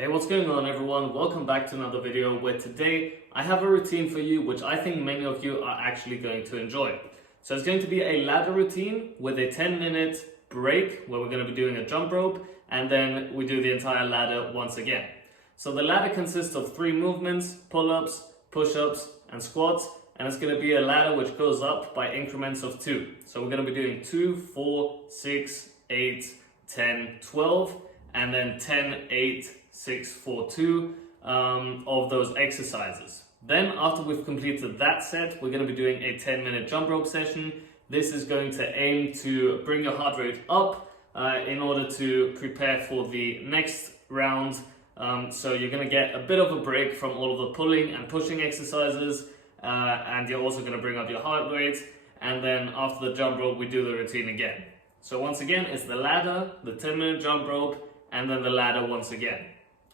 Hey, what's going on everyone? Welcome back to another video where today I have a routine for you which I think many of you are actually going to enjoy. So it's going to be a ladder routine with a 10-minute break where we're going to be doing a jump rope and then we do the entire ladder once again. So the ladder consists of 3 movements: pull-ups, push-ups and squats, and it's going to be a ladder which goes up by increments of 2. So we're going to be doing 2, 4, 6, 8, 10, 12 and then 10, 8, 6, 4, 2 of those exercises. Then after we've completed that set, we're going to be doing a 10-minute jump rope session. This is going to aim to bring your heart rate up in order to prepare for the next round. So you're going to get a bit of a break from all of the pulling and pushing exercises, and you're also going to bring up your heart rate. And then after the jump rope, we do the routine again. So once again, it's the ladder, the 10-minute jump rope, and then the ladder once again.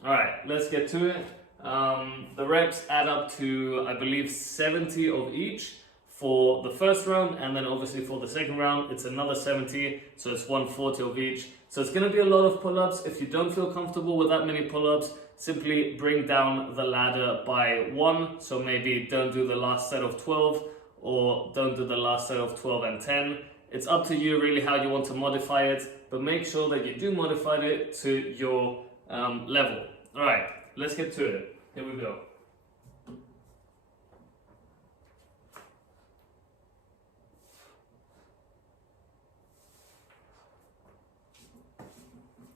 Alright, let's get to it. The reps add up to, I believe, 70 of each for the first round, and then obviously for the second round, it's another 70, so it's 140 of each. So it's going to be a lot of pull-ups. If you don't feel comfortable with that many pull-ups, simply bring down the ladder by 1. So maybe don't do the last set of 12, or don't do the last set of 12 and 10. It's up to you really how you want to modify it, but make sure that you do modify it to your level. Alright, let's get to it. Here we go.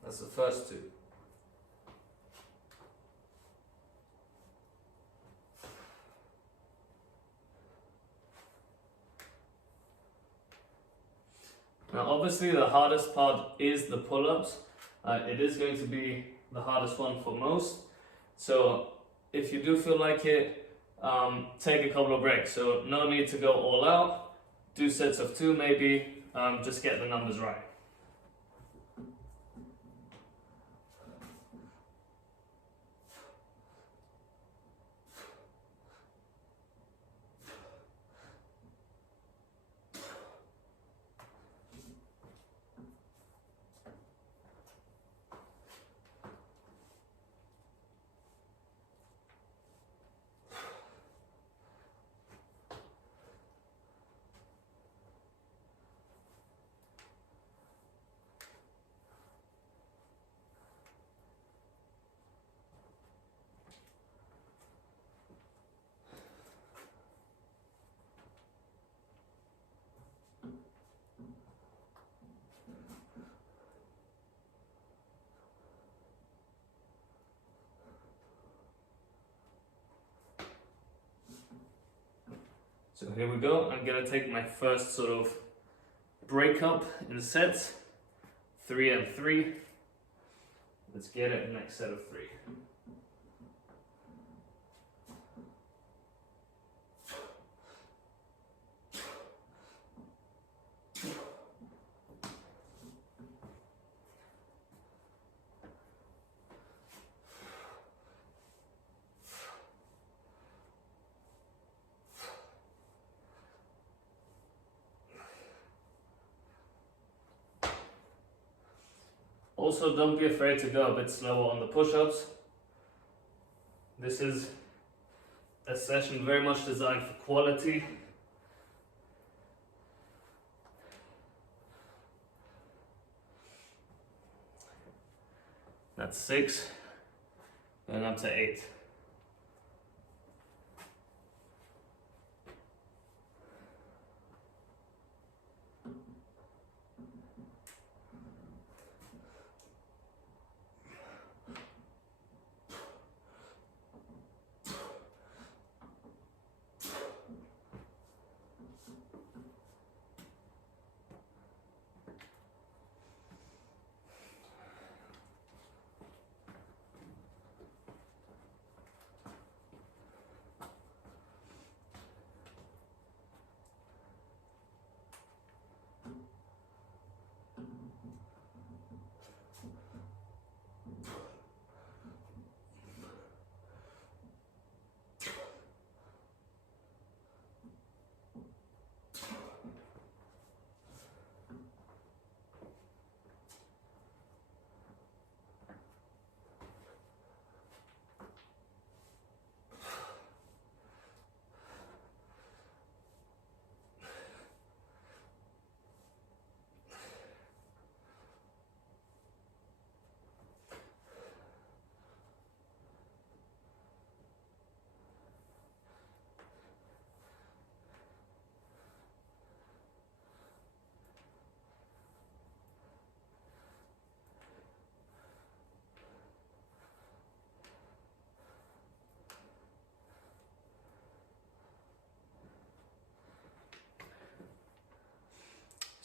That's the first 2. Now obviously the hardest part is the pull-ups. It is going to be the hardest one for most. So if you do feel like it, take a couple of breaks. So no need to go all out. Do sets of 2 maybe, just get the numbers right. So here we go. I'm going to take my first sort of break up in sets, 3 and 3. Let's get it, next set of 3. Also, don't be afraid to go a bit slower on the push-ups. This is a session very much designed for quality. That's 6, going up to 8.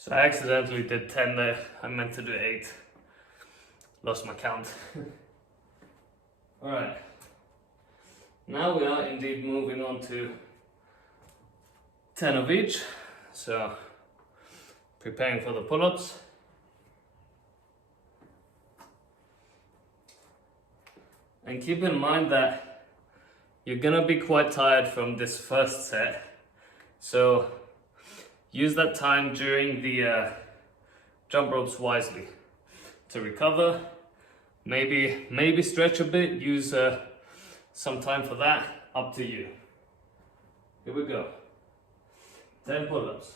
So I accidentally did 10 there. I meant to do 8. Lost my count. Alright. Now we are indeed moving on to 10 of each. So preparing for the pull-ups. And keep in mind that you're gonna be quite tired from this first set. So use that time during the jump ropes wisely to recover. Maybe stretch a bit, use some time for that, up to you. Here we go. 10 pull-ups.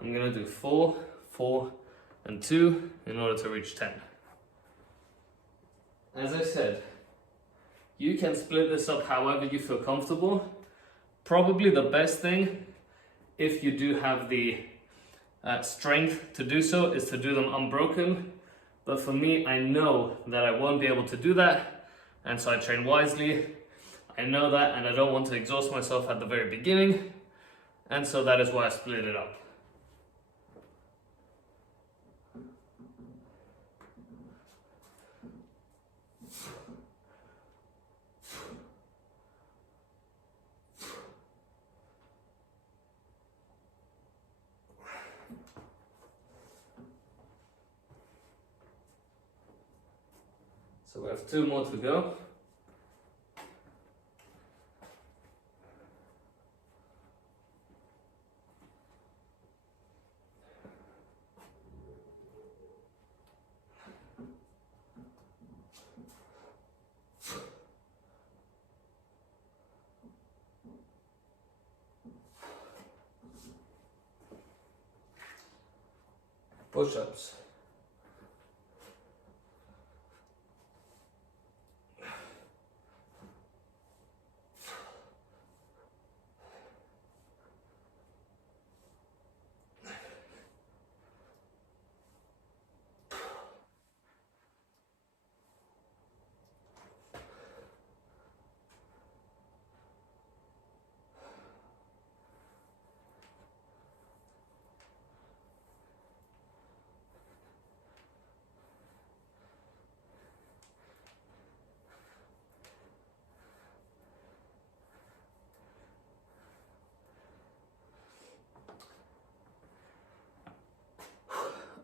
I'm gonna do 4, 4, and 2 in order to reach 10. As I said, you can split this up however you feel comfortable. Probably the best thing, if you do have the strength to do so, is to do them unbroken. But for me, I know that I won't be able to do that, and so I train wisely. I know that, and I don't want to exhaust myself at the very beginning, and so that is why I split it up. So we have 2 more to go. Push-ups.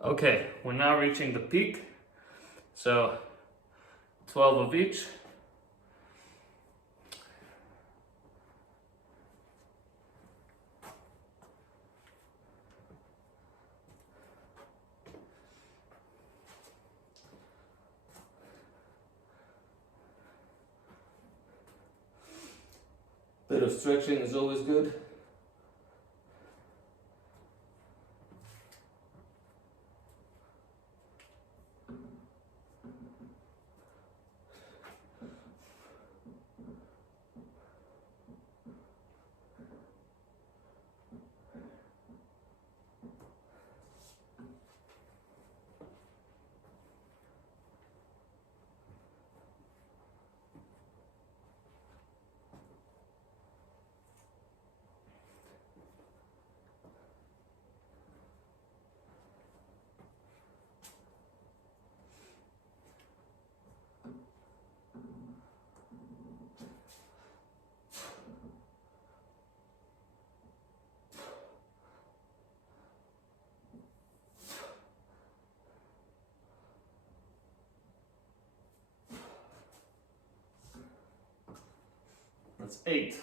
Okay, we're now reaching the peak. So 12 of each. Bit of stretching is always good. That's 8.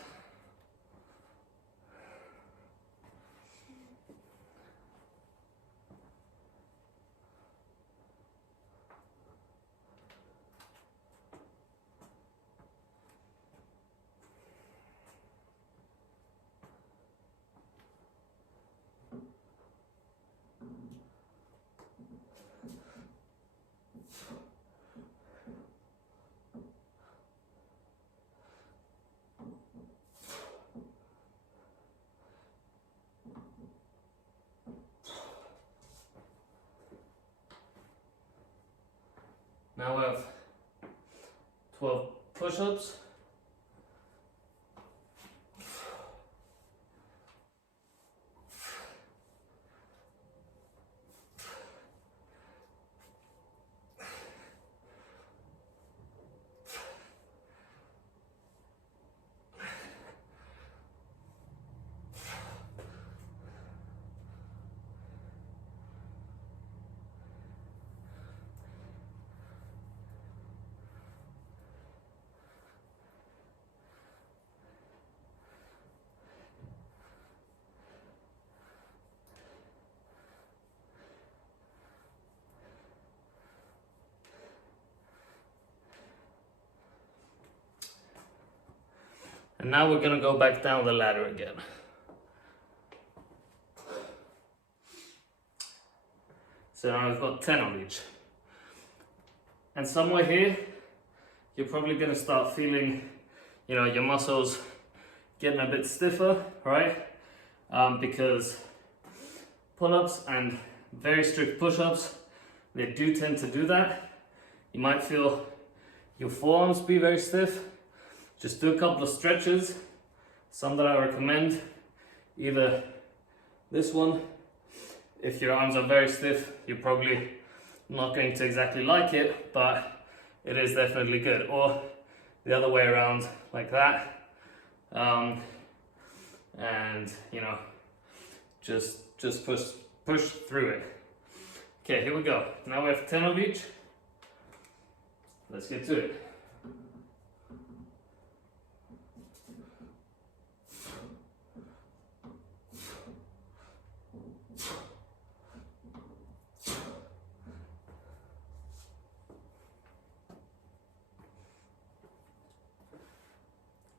Now we have 12 push-ups. And now we're going to go back down the ladder again. So now we've got 10 on each. And somewhere here, you're probably going to start feeling, your muscles getting a bit stiffer, right? Because pull-ups and very strict push-ups, they do tend to do that. You might feel your forearms be very stiff. Just do a couple of stretches, some that I recommend, either this one. If your arms are very stiff, you're probably not going to exactly like it, but it is definitely good. Or the other way around, like that. And just push through it. Okay, here we go. Now we have 10 of each. Let's get to it.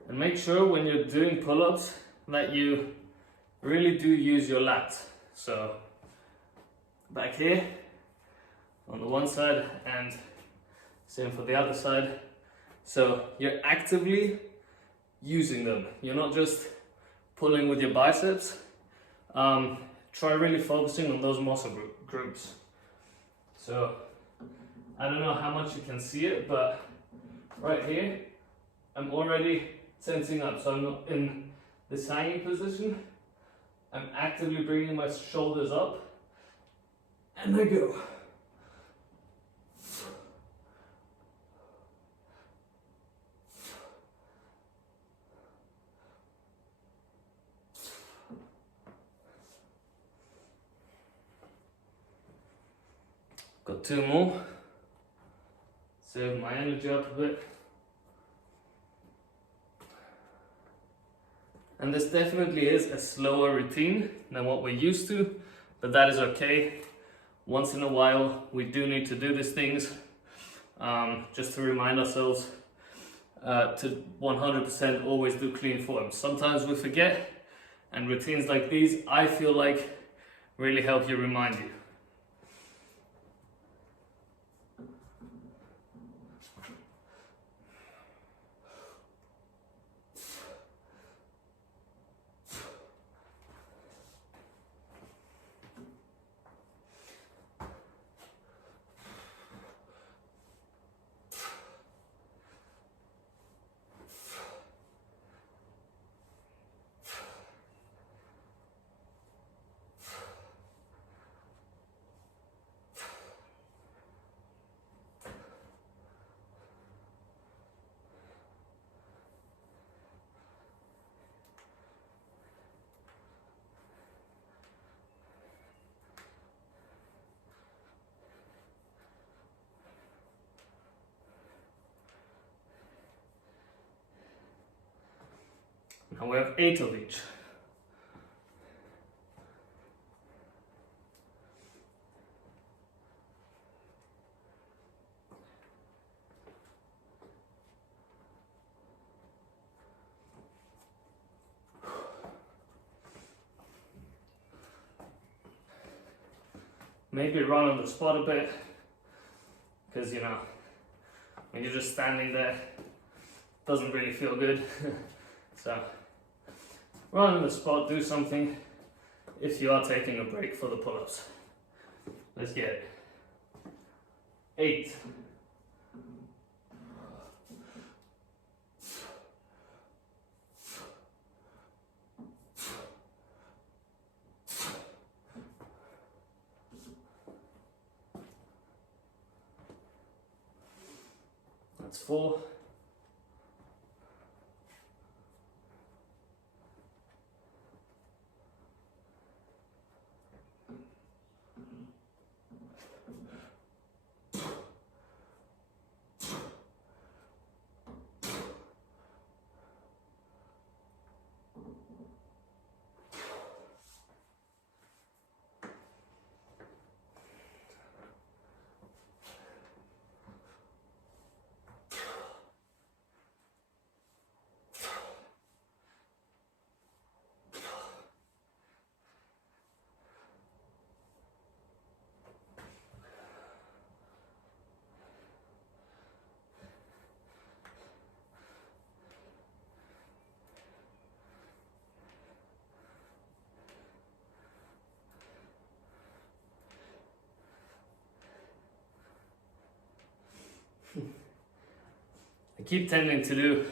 And make sure when you're doing pull-ups that you really do use your lats. So back here on the one side and same for the other side. So you're actively using them. You're not just pulling with your biceps. Try really focusing on those muscle groups. So I don't know how much you can see it, but right here I'm already tensing up. So I'm not in this hanging position. I'm actively bringing my shoulders up, and I go. Got 2 more. Save my energy up a bit. And this definitely is a slower routine than what we're used to, but that is okay. Once in a while, we do need to do these things just to remind ourselves to 100% always do clean forms. Sometimes we forget, and routines like these, I feel like, really help you remind you. Now we have 8 of each. Maybe run on the spot a bit, because when you're just standing there, it doesn't really feel good. So run on the spot, do something if you are taking a break for the pull-ups. Let's get it. 8, That's 4. I keep tending to do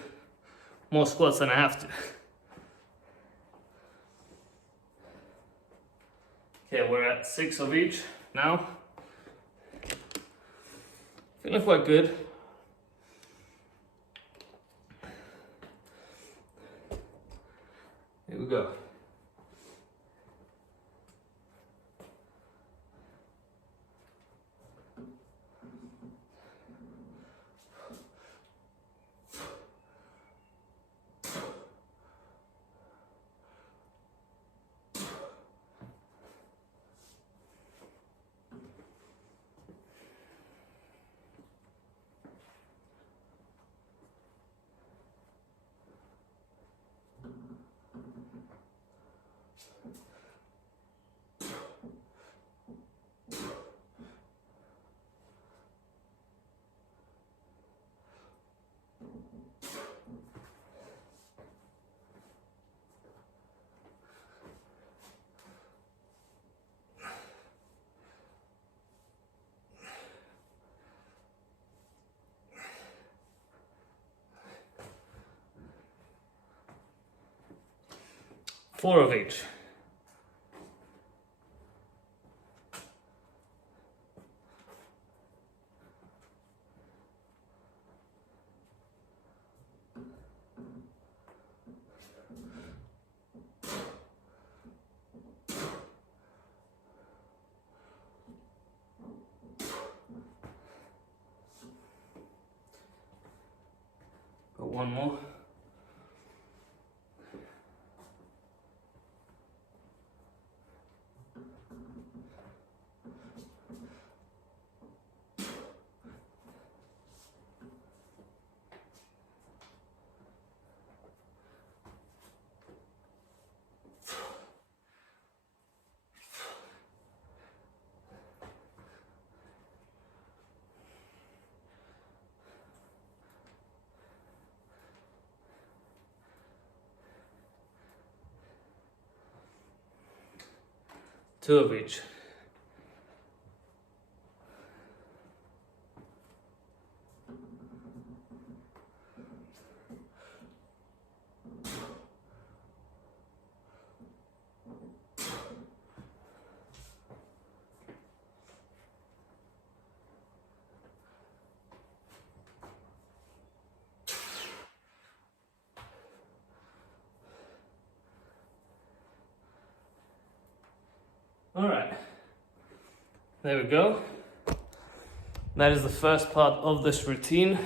more squats than I have to. Okay, we're at 6 of each now. Feeling quite good. Here we go. Four of each. Got one more. Two of each. All right, there we go. That is the first part of this routine.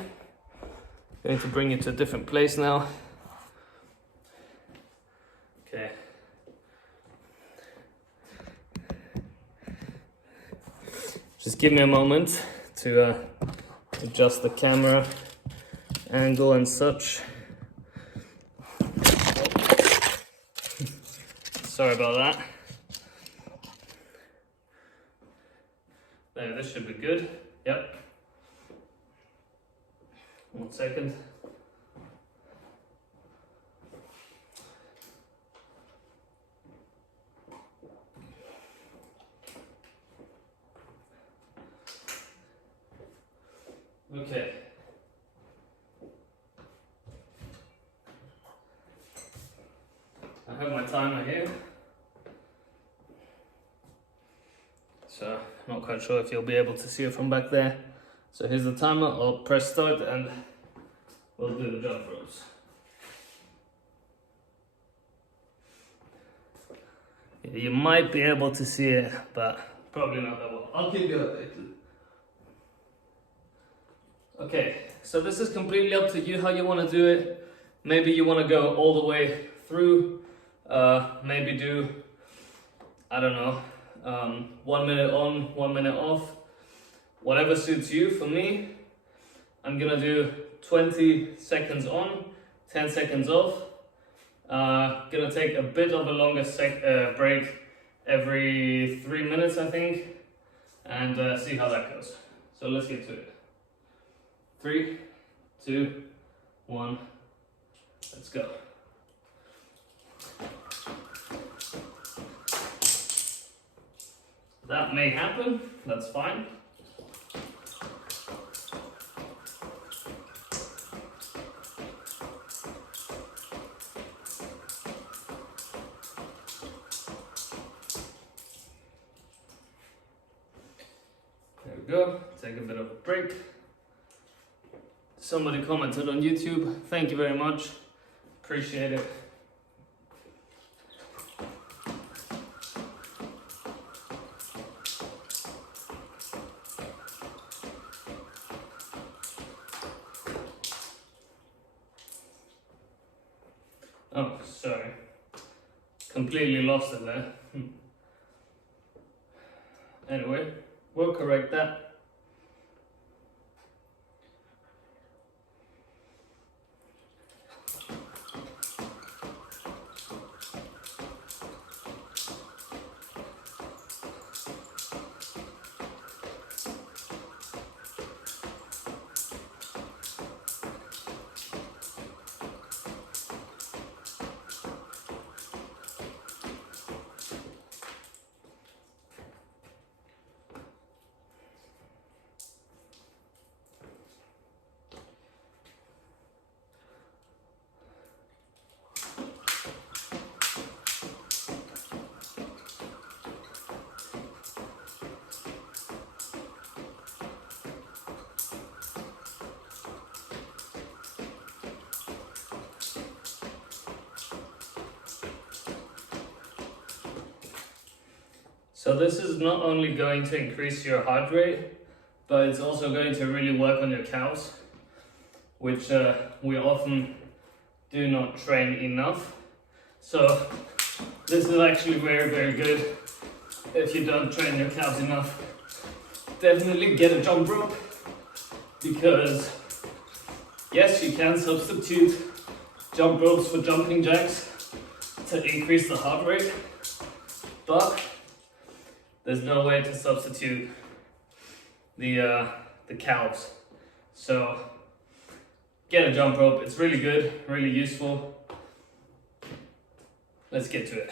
Going to bring you to a different place now. Okay. Just give me a moment to adjust the camera angle and such. Sorry about that. There, this should be good. Yep. 1 second. Okay. I have my timer here. So, not quite sure if you'll be able to see it from back there. So here's the timer. I'll press start and we'll do the jump ropes. You might be able to see it, but probably not that well. I'll keep you updated. Okay, so this is completely up to you how you want to do it. Maybe you want to go all the way through. Maybe do, I don't know, 1 minute on, 1 minute off. Whatever suits you. For me, I'm gonna do 20 seconds on, 10 seconds off. Gonna take a bit of a longer break every 3 minutes, I think, and see how that goes. So let's get to it. 3, 2, 1, let's go. That may happen, that's fine. There we go, take a bit of a break. Somebody commented on YouTube, thank you very much, appreciate it. Oh, sorry, completely lost it there. Anyway, we'll correct that. So this is not only going to increase your heart rate, but it's also going to really work on your calves, which we often do not train enough. So this is actually very, very good if you don't train your calves enough. Definitely get a jump rope, because yes, you can substitute jump ropes for jumping jacks to increase the heart rate, but there's no way to substitute the calves. So get a jump rope, it's really good, really useful. Let's get to it.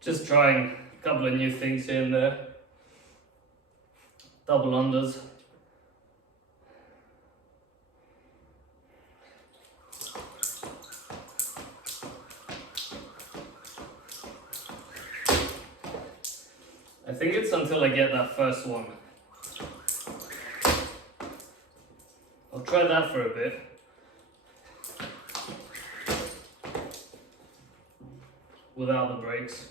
Just trying a couple of new things here and there. Double unders. I think it's until I get that first one. I'll try that for a bit. Without the brakes.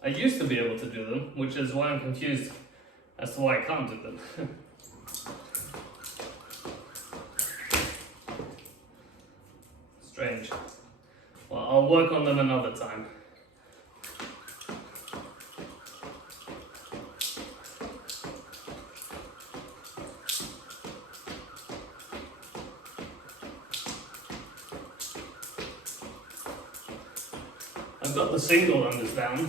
I used to be able to do them, which is why I'm confused as to why I can't do them. Strange. Well, I'll work on them another time. I've got the single unders down.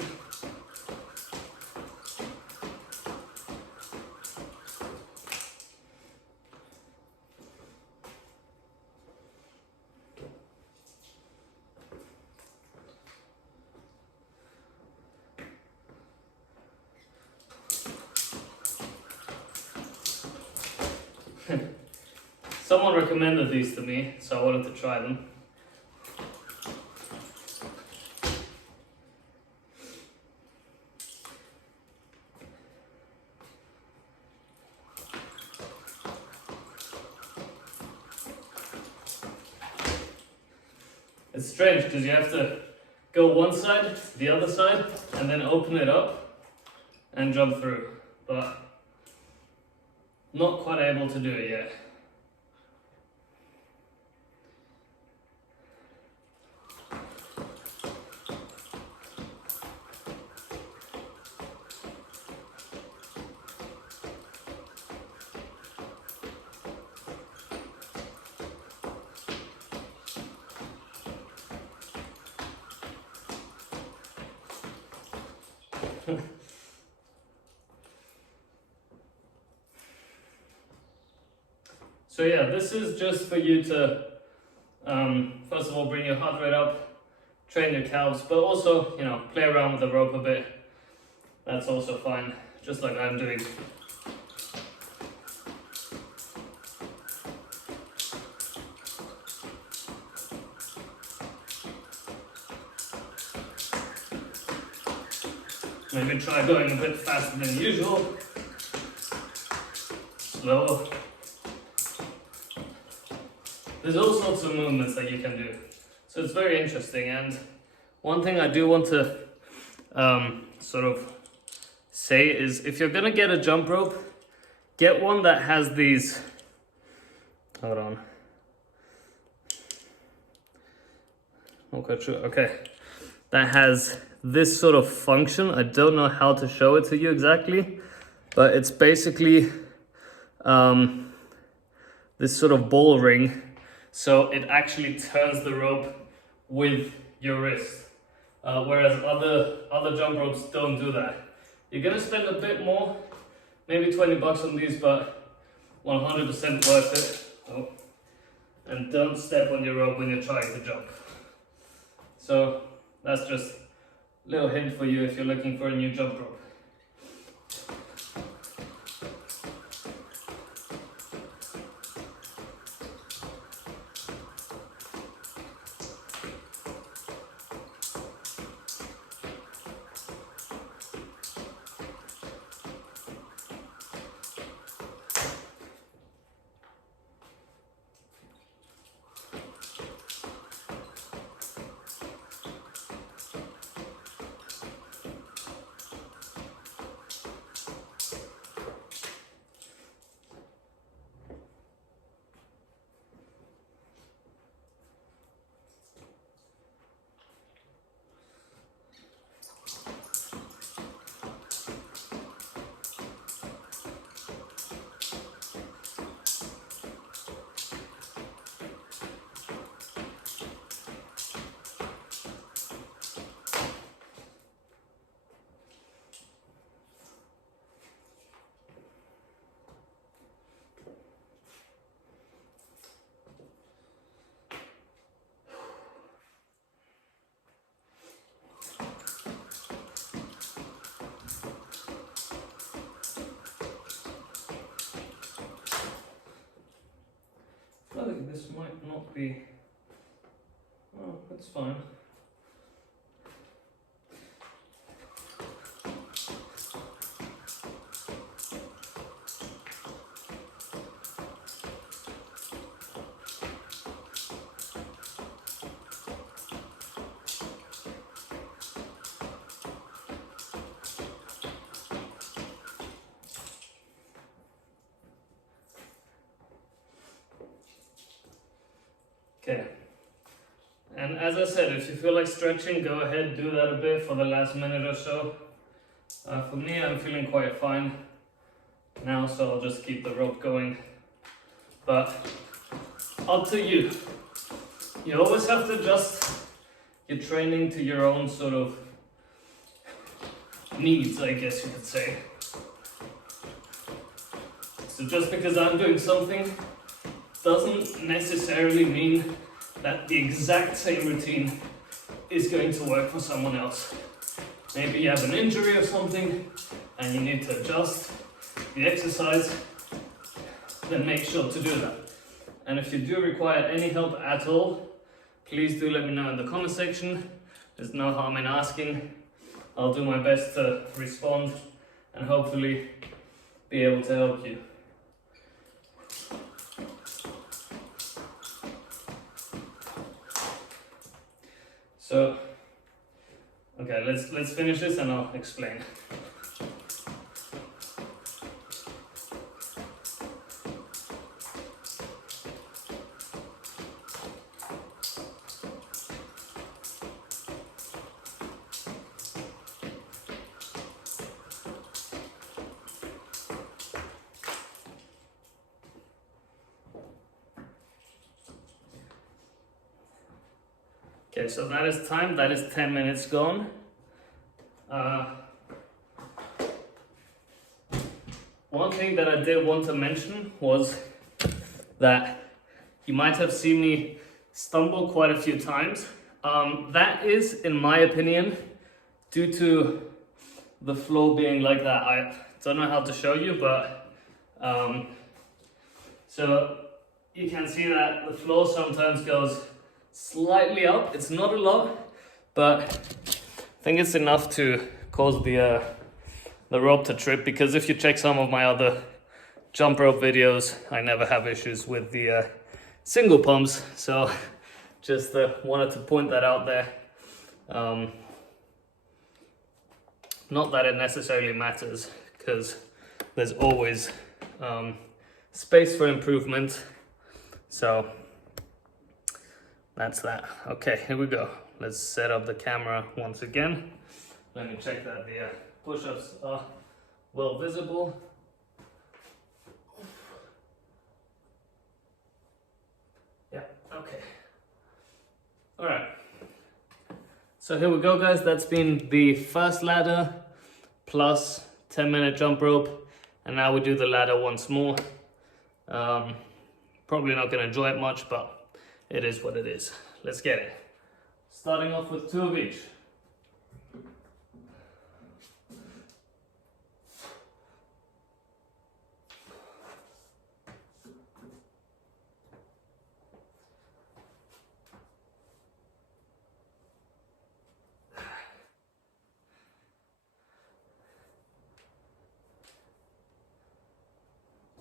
Someone recommended these to me, so I wanted to try them. It's strange because you have to go one side, the other side, and then open it up and jump through, but not quite able to do it yet. So yeah, this is just for you to, first of all, bring your heart rate up, train your calves, but also, you know, play around with the rope a bit. That's also fine, just like I'm doing. Maybe try going a bit faster than usual. Slower. There's all sorts of movements that you can do. So it's very interesting. And one thing I do want to sort of say is, if you're gonna get a jump rope, get one that has these, hold on. Not quite sure, okay. That has this sort of function. I don't know how to show it to you exactly, but it's basically this sort of ball ring. So it actually turns the rope with your wrist, whereas other jump ropes don't do that. You're gonna spend a bit more, maybe 20 bucks on these, but 100% worth it. Oh. And don't step on your rope when you're trying to jump. So that's just a little hint for you if you're looking for a new jump rope. I think this might not be, oh, that's fine. Okay, and as I said, if you feel like stretching, go ahead, do that a bit for the last minute or so. For me, I'm feeling quite fine now, so I'll just keep the rope going. But up to you. You always have to adjust your training to your own sort of needs, I guess you could say. So just because I'm doing something doesn't necessarily mean that the exact same routine is going to work for someone else. Maybe you have an injury or something and you need to adjust the exercise then make sure to do that. And if you do require any help at all, please do let me know in the comment section. There's no harm in asking. I'll do my best to respond and hopefully be able to help you. So, okay, let's finish this and I'll explain. Okay, so that is time, that is 10 minutes gone. One thing that I did want to mention was that you might have seen me stumble quite a few times. That is, in my opinion, due to the flow being like that. I don't know how to show you, but so you can see that the flow sometimes goes slightly up. It's not a lot, but I think it's enough to cause the rope to trip, because if you check some of my other jump rope videos, I never have issues with the single pumps, so just wanted to point that out there. Not that it necessarily matters, because there's always space for improvement, so that's that. Okay, here we go. Let's set up the camera once again. Let me check that the push-ups are well visible. Yeah, okay. All right. So here we go, guys. That's been the first ladder plus 10-minute jump rope. And now we do the ladder once more. Probably not going to enjoy it much, but it is what it is. Let's get it. Starting off with 2 of each.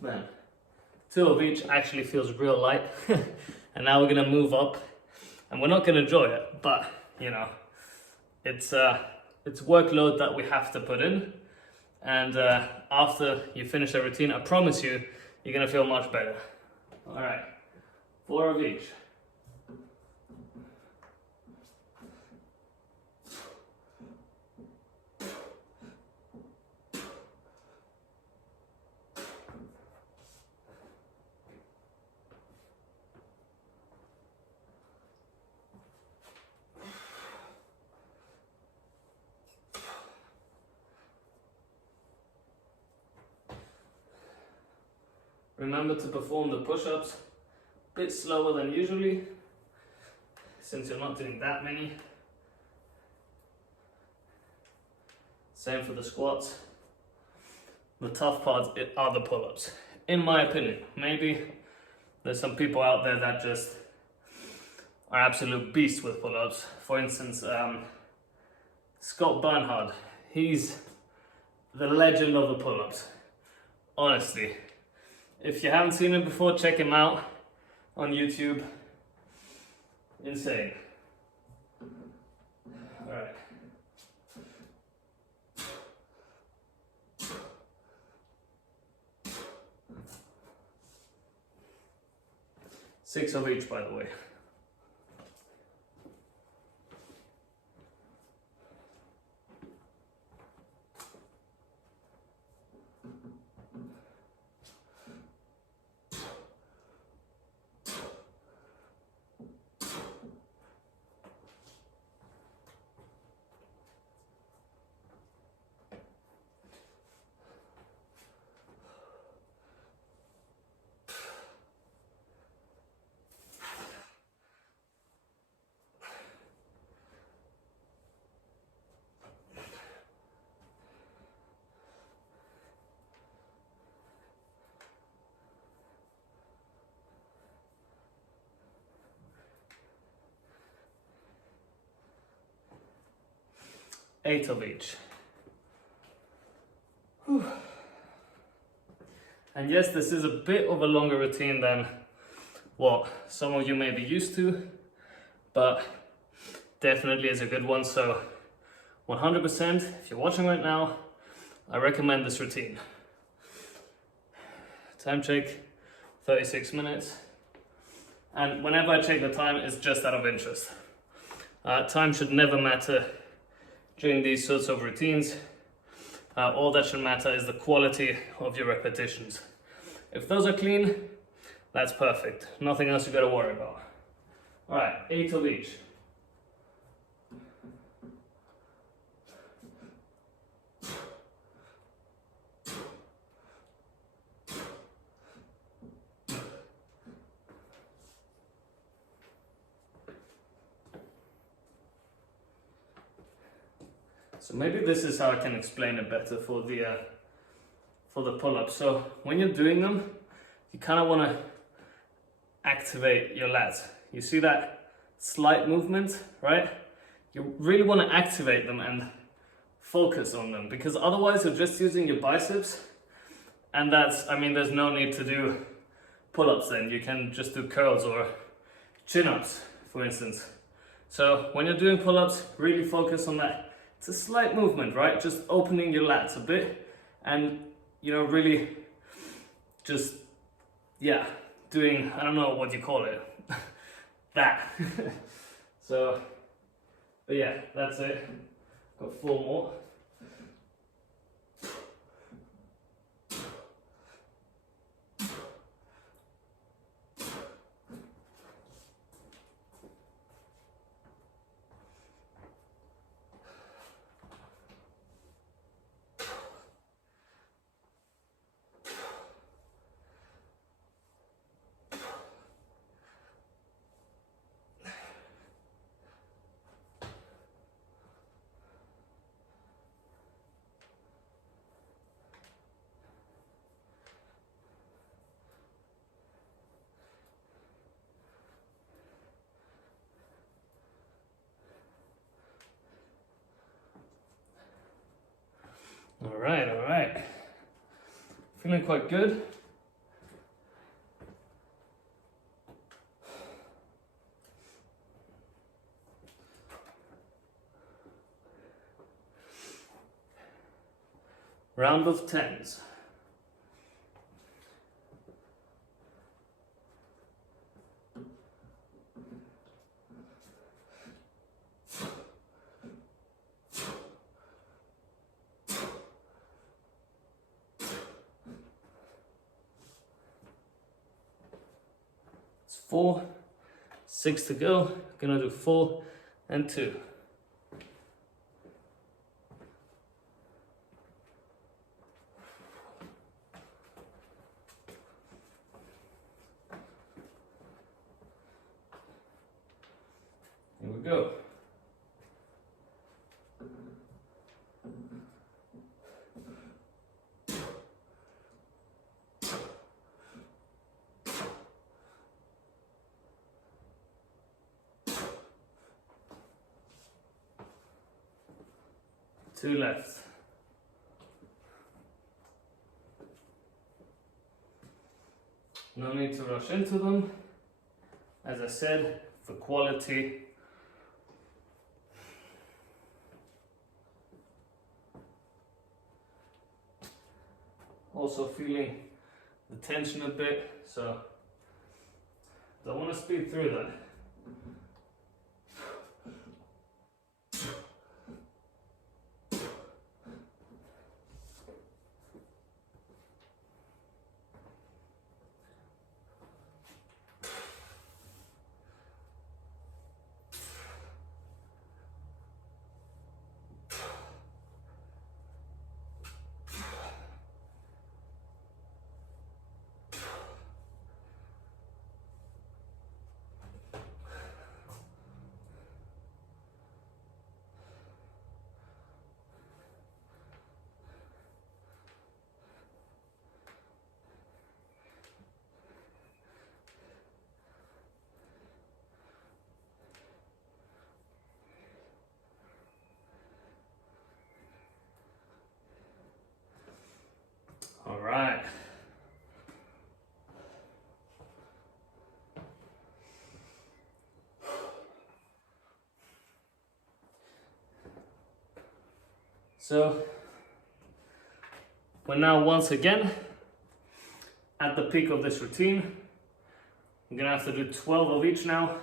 Man, 2 of each actually feels real light. And now we're gonna move up, and we're not gonna enjoy it, but you know, it's workload that we have to put in. And after you finish the routine, I promise you, you're gonna feel much better. All right, 4 of each. Remember to perform the push-ups a bit slower than usually, since you're not doing that many. Same for the squats. The tough parts are the pull-ups, in my opinion. Maybe there's some people out there that just are absolute beasts with pull-ups. For instance, Scott Bernhard, he's the legend of the pull-ups, honestly. If you haven't seen him before, check him out on YouTube. Insane. All right. Six of each, by the way. 8 of each. Whew. And yes, this is a bit of a longer routine than what some of you may be used to, but definitely is a good one. So 100%, if you're watching right now, I recommend this routine. Time check, 36 minutes. And whenever I check the time, it's just out of interest. Time should never matter during these sorts of routines. All that should matter is the quality of your repetitions. If those are clean, that's perfect. Nothing else you gotta worry about. All right, 8 of each. So maybe this is how I can explain it better for the pull-ups. So when you're doing them, you kind of want to activate your lats. You see that slight movement, right? You really want to activate them and focus on them, because otherwise you're just using your biceps, and there's no need to do pull-ups then. You can just do curls or chin-ups, for instance. So when you're doing pull-ups, really focus on that. It's a slight movement, right? Just opening your lats a bit and, really just, doing, I don't know what you call it, that. So, but yeah, that's it. Got 4 more. All right. Feeling quite good. Round of 10s. It's 4, 6 to go. Gonna do 4 and 2. Here we go. Two left. No need to rush into them. As I said, for quality. Also feeling the tension a bit, so don't want to speed through that. So we're now once again at the peak of this routine. I'm gonna have to do 12 of each now,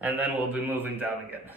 and then we'll be moving down again.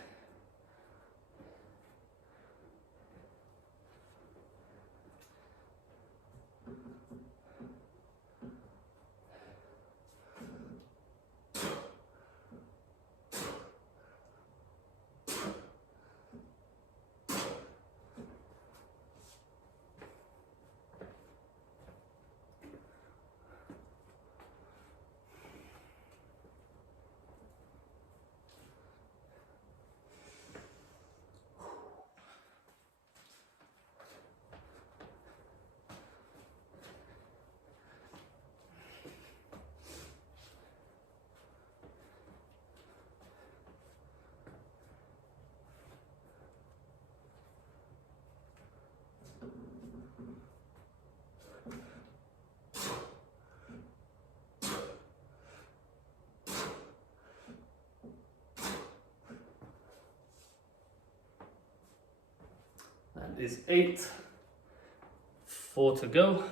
That is 8. 4 to go.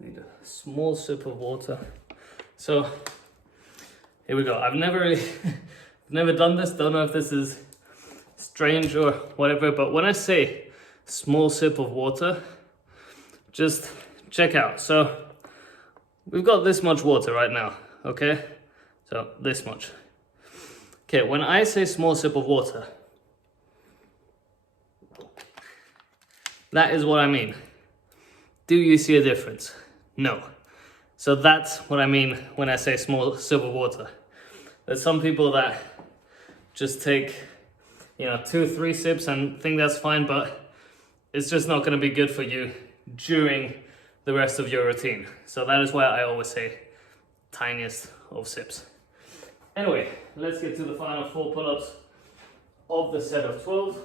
Need a small sip of water. So here we go. I've never never done this. Don't know if this is strange or whatever, but when I say small sip of water, just check out. So we've got this much water right now, okay? So this much. Okay, when I say small sip of water, that is what I mean. Do you see a difference? No. So that's what I mean when I say small sip of water. There's some people that just take, 2-3 sips and think that's fine, but it's just not going to be good for you during the rest of your routine. So that is why I always say tiniest of sips. Anyway, let's get to the final 4 pull-ups of the set of 12.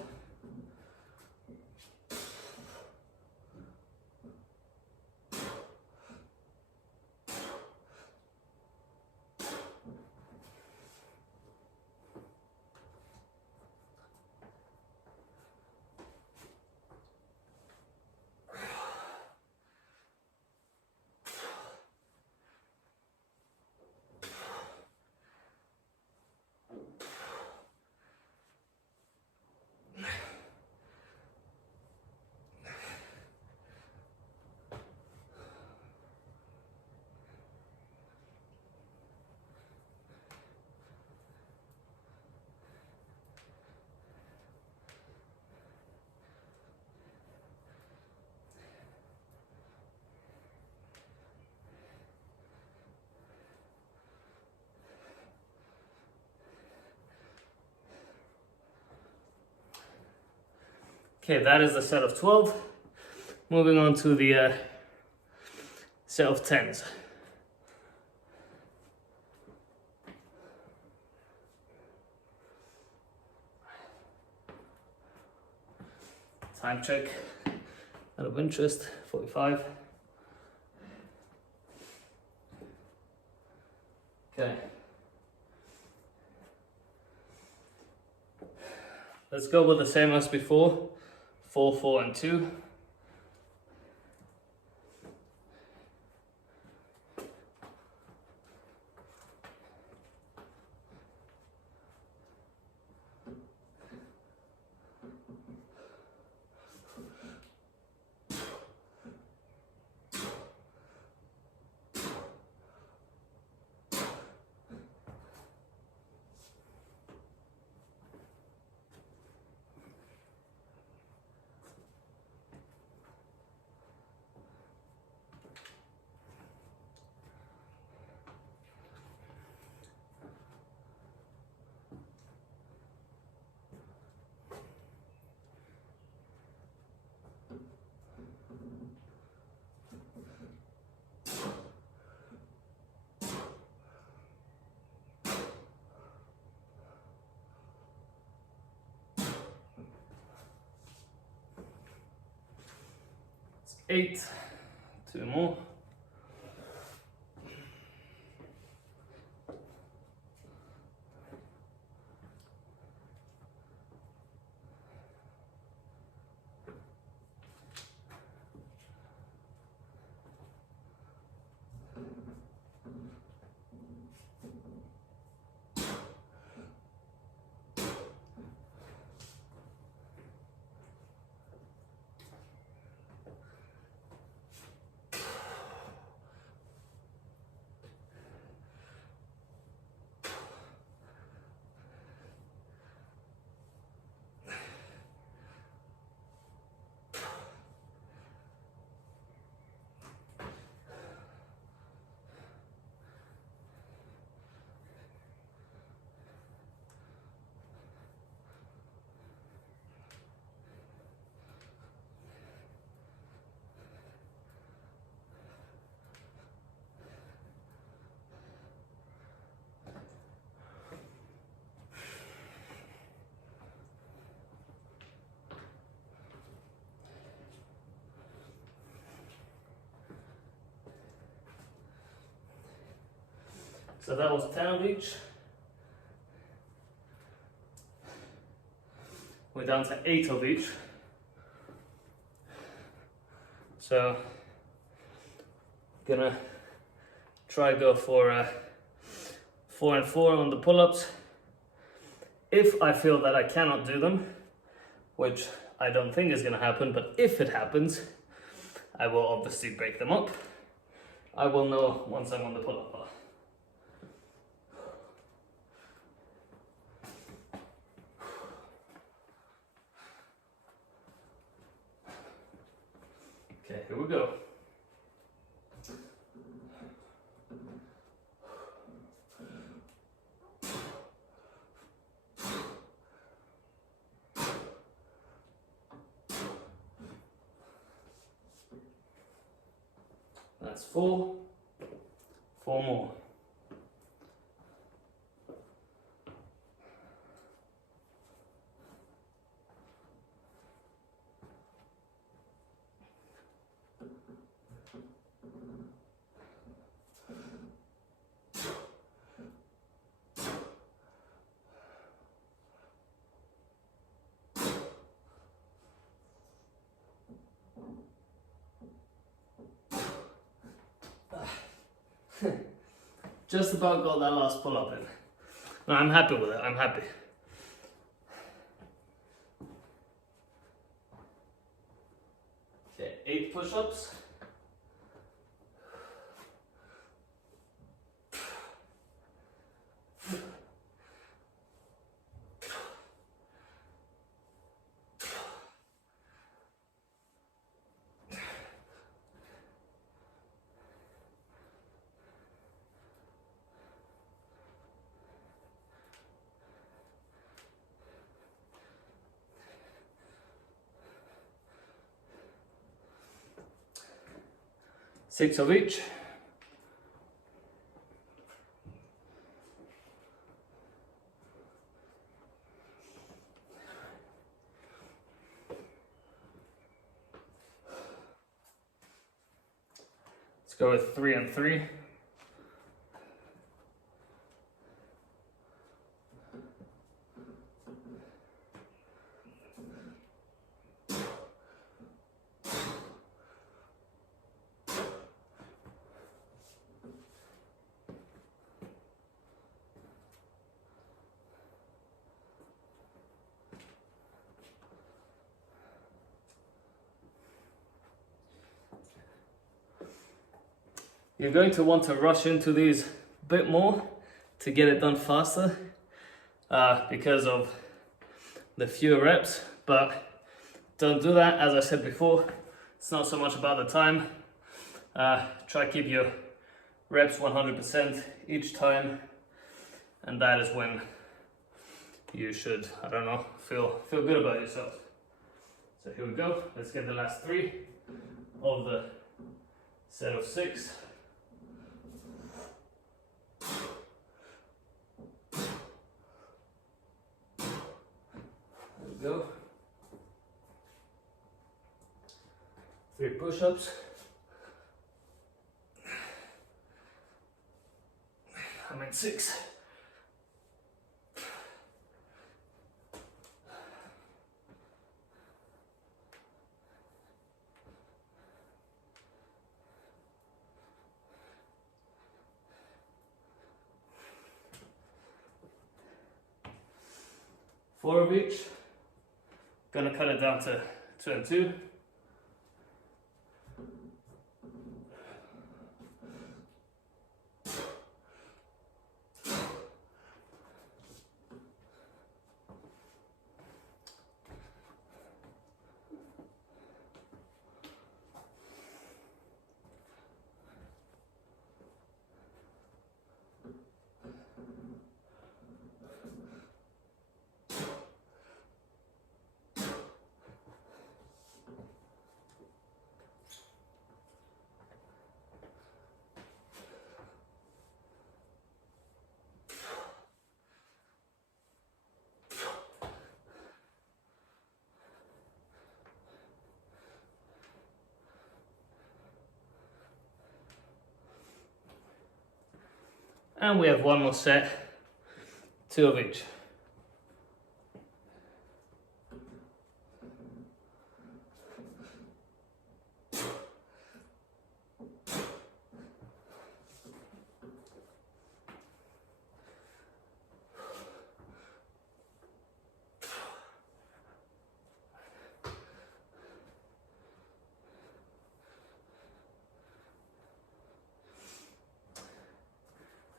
Okay, that is the set of 12. Moving on to the set of 10s. Time check, out of interest, 45. Okay. Let's go with the same as before. 4, 4, and 2. It's 8. 2 more. So that was 10 of each. We're down to 8 of each. So gonna try go for 4 and 4 on the pull-ups. If I feel that I cannot do them, which I don't think is gonna happen, but if it happens, I will obviously break them up. I will know once I'm on the pull-up bar. Okay, here we go. That's 4. 4 more. Just about got that last pull up in. No, I'm happy with it, I'm happy. Okay, 8 push-ups. Six of each. Let's go with 3 and 3. You're going to want to rush into these a bit more to get it done faster because of the fewer reps, but don't do that. As I said before, it's not so much about the time. Try to keep your reps 100% each time, and that is when you should, I don't know, feel good about yourself. So here we go. Let's get the last 3 of the set of 6. Go. 3 push-ups. I'm at 6. Four of each. Gonna cut it down to 2 and 2. And we have one more set, 2 of each.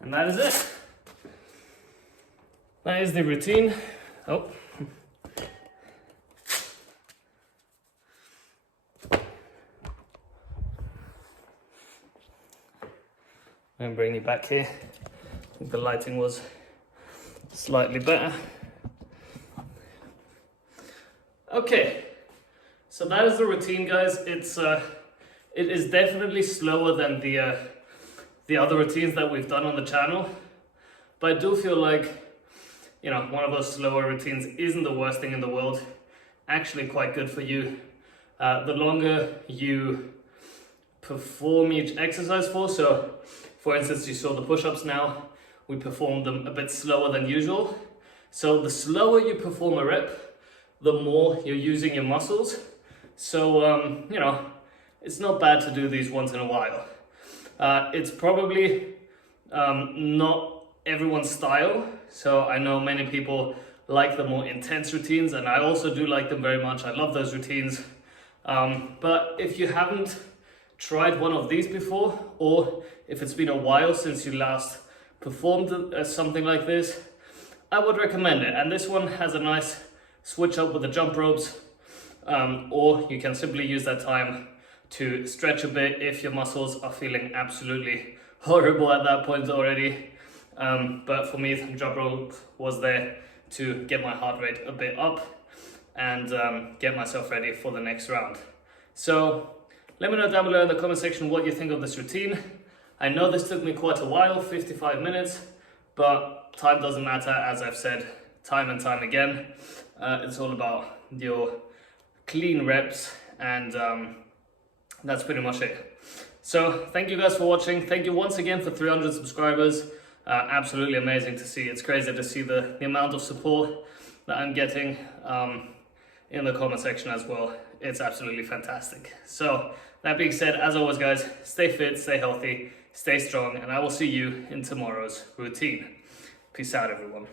And that is it. That is the routine. Oh. I'm bringing you back here. I think the lighting was slightly better. Okay, so that is the routine, guys. It is definitely slower than the other routines that we've done on the channel, but I do feel like, you know, one of those slower routines isn't the worst thing in the world. Actually quite good for you. The longer you perform each exercise for, so for instance, you saw the push-ups now, we performed them a bit slower than usual. So the slower you perform a rep, the more you're using your muscles. So, you know, it's not bad to do these once in a while. It's probably not everyone's style. So I know many people like the more intense routines, and I also do like them very much. I love those routines. But if you haven't tried one of these before, or if it's been a while since you last performed something like this, I would recommend it. And this one has a nice switch up with the jump ropes, or you can simply use that time to stretch a bit if your muscles are feeling absolutely horrible at that point already. But for me, the jump rope was there to get my heart rate a bit up and get myself ready for the next round. So let me know down below in the comment section what you think of this routine. I know this took me quite a while, 55 minutes, but time doesn't matter, as I've said time and time again. It's all about your clean reps, and that's pretty much it. So thank you guys for watching. Thank you once again for 300 subscribers. Absolutely amazing to see. It's crazy to see the amount of support that I'm getting in the comment section as well. It's absolutely fantastic. So that being said, as always guys, stay fit, stay healthy, stay strong, and I will see you in tomorrow's routine. Peace out everyone.